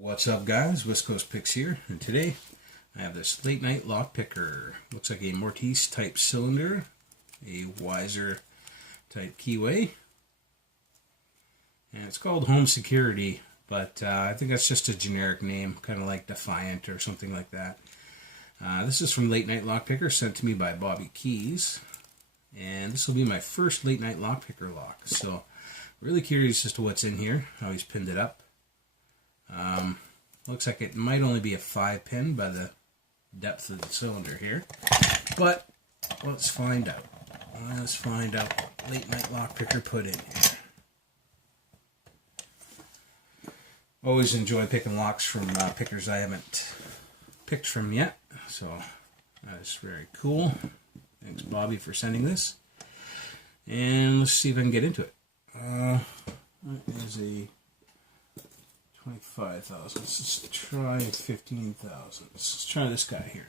What's up, guys? West Coast Picks here, and today I have this late night lock picker. Looks like a Mortise type cylinder, a Wiser type keyway, and it's called Home Security, but I think that's just a generic name, kind of like Defiant or something like that. This is from Late Night Lock Picker, sent to me by Bobby Keyz, and this will be my first late night lock picker lock. So, really curious as to what's in here, how he's pinned it up. Looks like it might only be a 5-pin by the depth of the cylinder here, but let's find out. Let's find out what late night lock picker put in here. Always enjoy picking locks from pickers I haven't picked from yet, so that is very cool. Thanks, Bobby, for sending this. And let's see if I can get into it. That is a 25,000. Let's try 15,000. Let's try this guy here.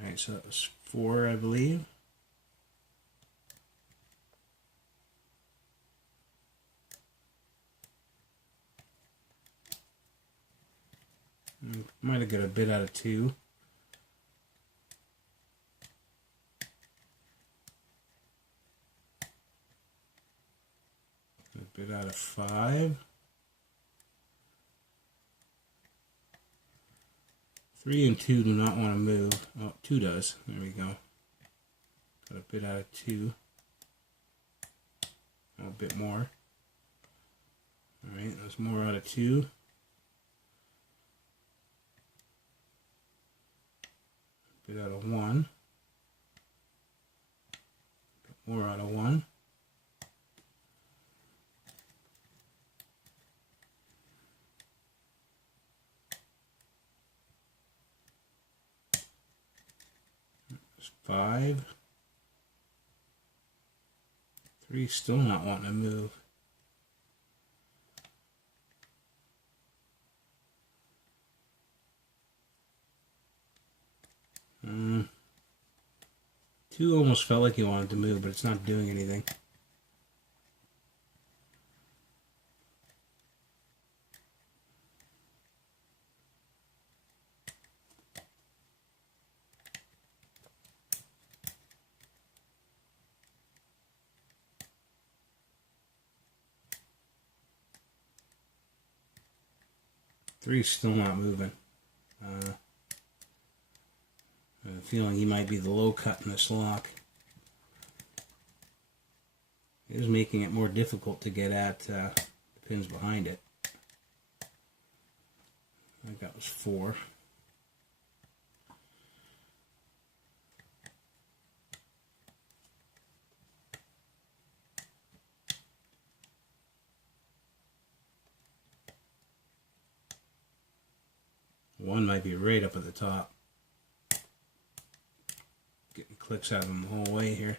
Alright, so that was 4, I believe. Might have got a bit out of 2. A bit out of 5. 3 and 2 do not want to move. Oh, 2 does. There we go. Got a bit out of 2. Oh, a bit more. Alright, there's more out of 2. A bit out of 1. A bit more out of 1. There's 5. 3 still not wanting to move. Two almost felt like he wanted to move, but it's not doing anything. Three's still not moving. I have a feeling he might be the low cut in this lock. It is making it more difficult to get at the pins behind it. I think that was 4. One might be right up at the top. Getting clicks out of them the whole way here.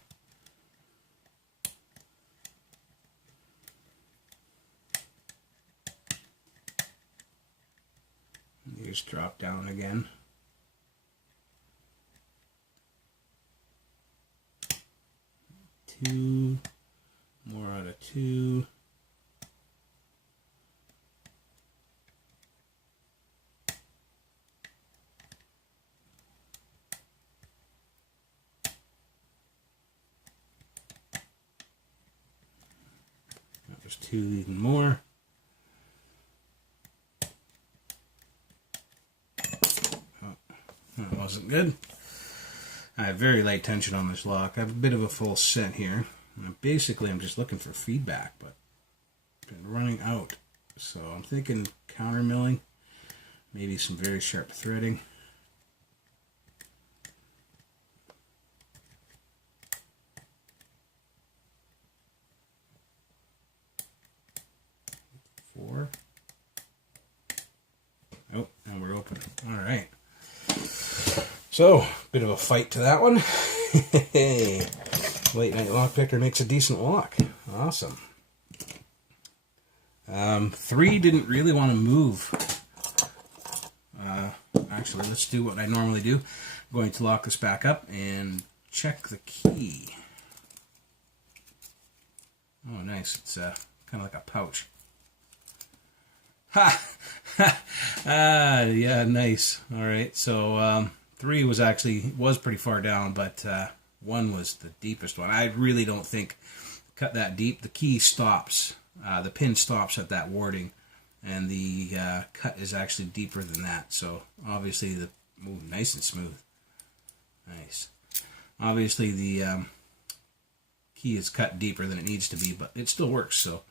You just drop down again. Two. More out of 2. There's 2 even more. Oh, that wasn't good. I have very light tension on this lock. I have a bit of a full set here. Basically, I'm just looking for feedback, but I've been running out. So I'm thinking counter milling, maybe some very sharp threading. Oh, and we're open. Alright. So, bit of a fight to that one. Late night lock picker makes a decent lock. Awesome. 3 didn't really want to move. Actually, let's do what I normally do. I'm going to lock this back up and check the key. Oh, nice. It's kind of like a pouch. Ha! Yeah, nice. All right, so 3 was pretty far down, but 1 was the deepest one. I really don't think cut that deep. The key stops, the pin stops at that warding, and the cut is actually deeper than that. So obviously nice and smooth. Nice. Obviously the key is cut deeper than it needs to be, but it still works. So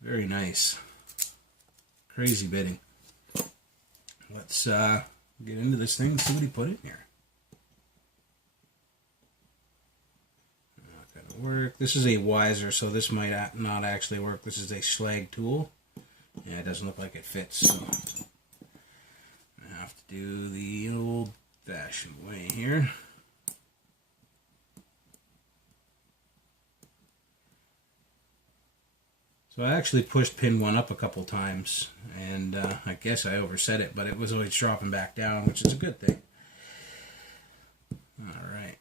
very nice. Crazy bitting. Let's get into this thing and see what he put in here. Not gonna work. This is a Wiser, so this might not actually work. This is a Schlag tool. Yeah, it doesn't look like it fits, so I have to do the old-fashioned way here. So I actually pushed pin 1 up a couple times, and I guess I overset it, but it was always dropping back down, which is a good thing. Alright.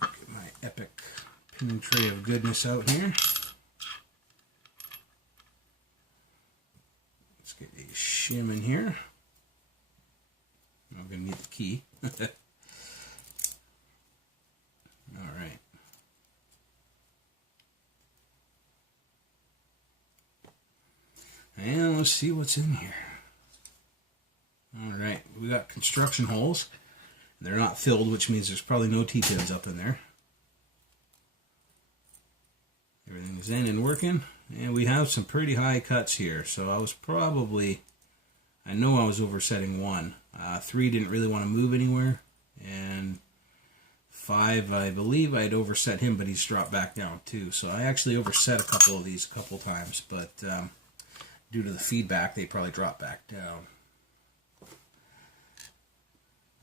Get my epic pinning tray of goodness out here. Let's get a shim in here. I'm going to need the key. Alright. And let's see what's in here. Alright, we got construction holes. They're not filled, which means there's probably no T-pins up in there. Everything's in and working. And we have some pretty high cuts here. So I know I was oversetting 1. 3 didn't really want to move anywhere. And 5, I believe I'd overset him, but he's dropped back down too. So I actually overset a couple of these a couple times, but due to the feedback, they probably drop back down.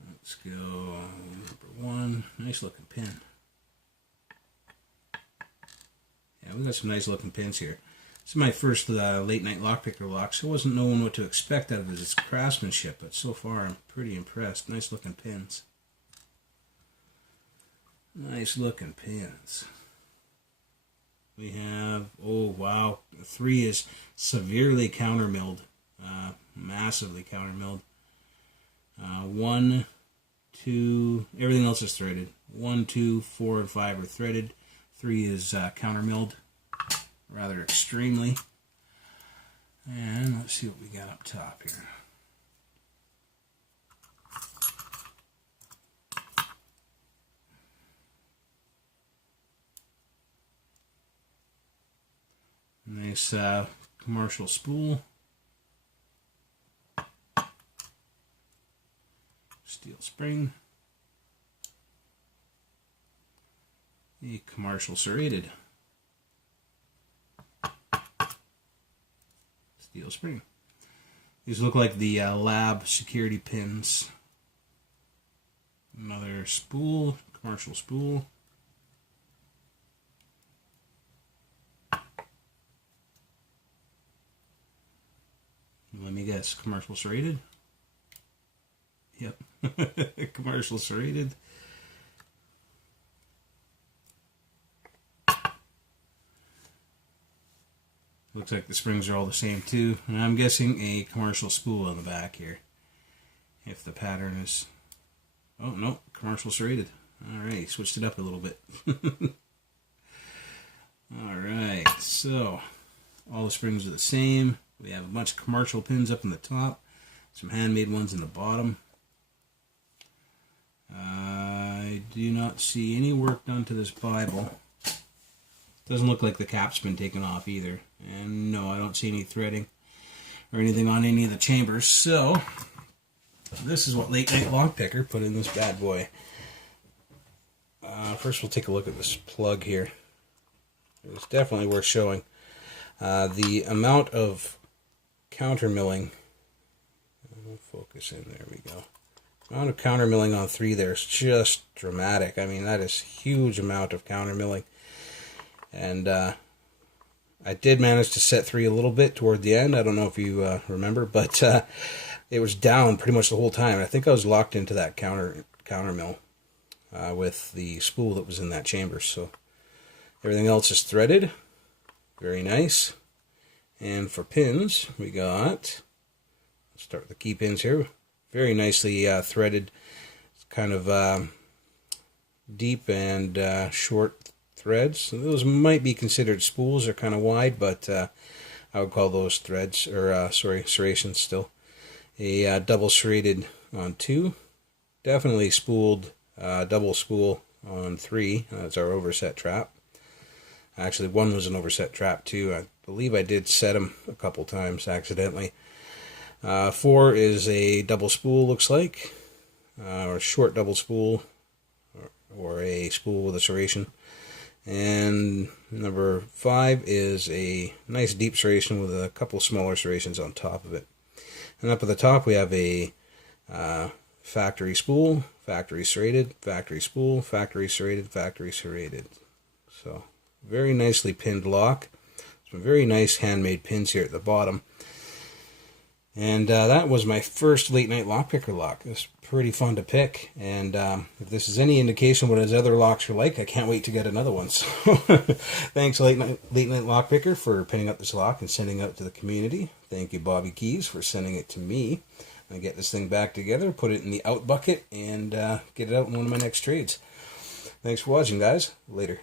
Let's go number 1. Nice looking pin. Yeah, we got some nice looking pins here. This is my first late night lockpicker lock, so I wasn't knowing what to expect out of its craftsmanship, but so far I'm pretty impressed. Nice looking pins. Nice looking pins. We have, oh wow, 3 is severely countermilled, massively countermilled. 1, 2, everything else is threaded. 1, 2, 4, and 5 are threaded. 3 is countermilled, rather extremely. And let's see what we got up top here. Nice commercial spool. Steel spring. A commercial serrated. Steel spring. These look like the lab security pins. Another spool, commercial spool. Let me guess, commercial serrated? Yep, commercial serrated. Looks like the springs are all the same too. And I'm guessing a commercial spool on the back here. If the pattern is... Oh, no, commercial serrated. Alright, switched it up a little bit. Alright, so all the springs are the same. We have a bunch of commercial pins up in the top, some handmade ones in the bottom. I do not see any work done to this Bible. Doesn't look like the cap's been taken off either. And no, I don't see any threading or anything on any of the chambers. So, this is what Late Night Lockpicker put in this bad boy. First we'll take a look at this plug here. It's definitely worth showing. The amount of countermilling, focus in, there we go. Amount of countermilling on 3 there is just dramatic. I mean, that is huge amount of countermilling. And I did manage to set 3 a little bit toward the end. I don't know if you remember, but it was down pretty much the whole time. I think I was locked into that counter mill with the spool that was in that chamber. So everything else is threaded. Very nice. And for pins, we got, let's start with the key pins here. Very nicely threaded. It's kind of deep and short threads. So those might be considered spools. They're kind of wide, but I would call those threads, or serrations still. A double serrated on 2. Definitely spooled, double spool on 3. That's our overset trap. Actually, 1 was an overset trap too. I believe I did set them a couple times accidentally. 4 is a double spool, looks like, or a short double spool, or a spool with a serration. And number 5 is a nice deep serration with a couple smaller serrations on top of it. And up at the top we have a factory spool, factory serrated, factory spool, factory serrated, factory serrated. So very nicely pinned lock. Some very nice handmade pins here at the bottom. And that was my first late night lockpicker lock. It was pretty fun to pick. And if this is any indication what his other locks are like, I can't wait to get another one. So thanks late night lockpicker for pinning up this lock and sending it out to the community. Thank you Bobby Keyz for sending it to me. I'm going to get this thing back together, put it in the out bucket, and get it out in one of my next trades. Thanks for watching, guys. Later.